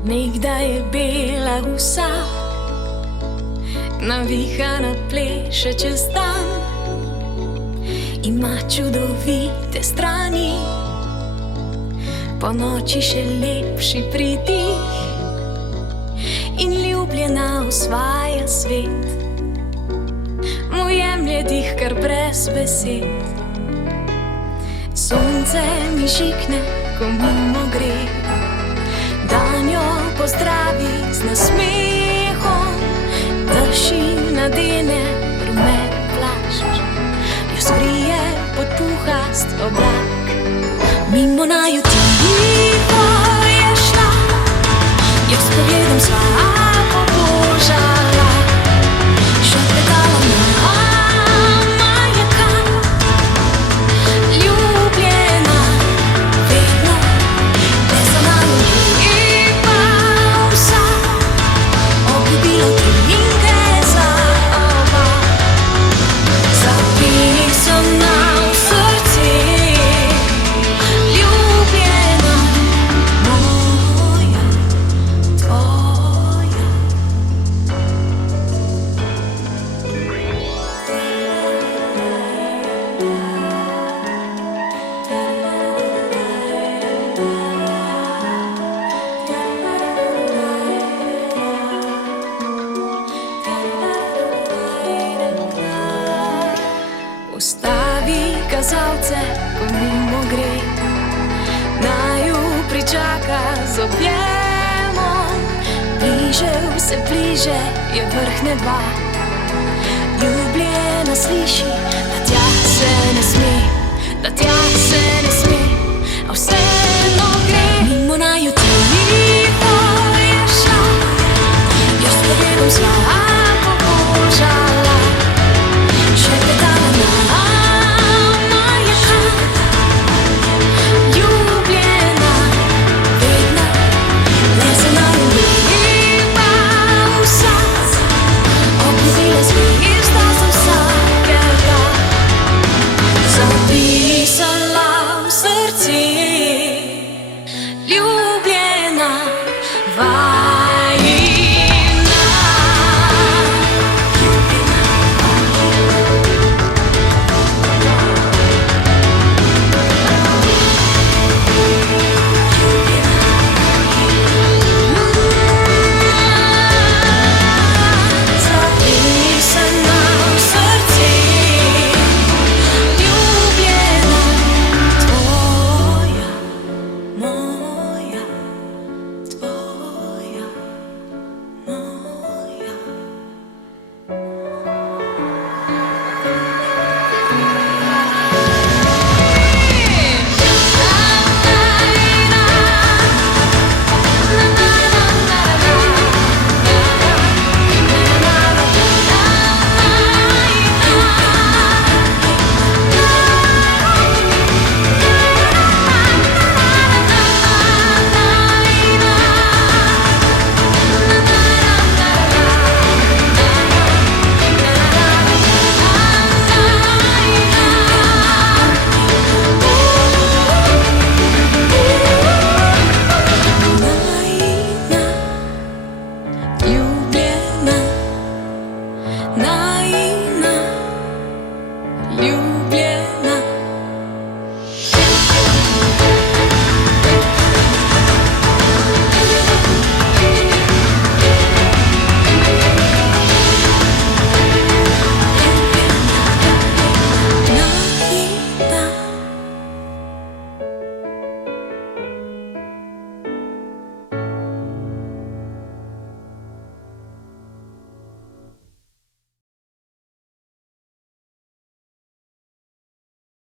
Od nekdaj je bila vsa, navihana pleše čez dan. Ima čudovite strani, po noči še lepši pridih. In ljubljena osvaja svet, mu jemlje dih kar brez besed. Sonce mi žikne, ko mimo gre, dan jo pozdravi z nasmehom. Dež ji nadene rumen plašč, jo skrije pod puhast oblak. Mimo naju tiho je šla, jo s pogledom sva pobožala. Šepetala mama je kam, ljubljena vedno, le za nami lepa vsa. Obljubilo trinke za oba, zapisana v srce. Ljubljena moja, tvoja. Ustavi kazalce, ko mimo gre, naju pričaka z objemom. Bliže, vse bliže je vrh neba, ljubljena sliši, da tja se ne sme, da tja se ne sme, a vseeno gre. Mimo naju tiho je šla, jo s pogledom sva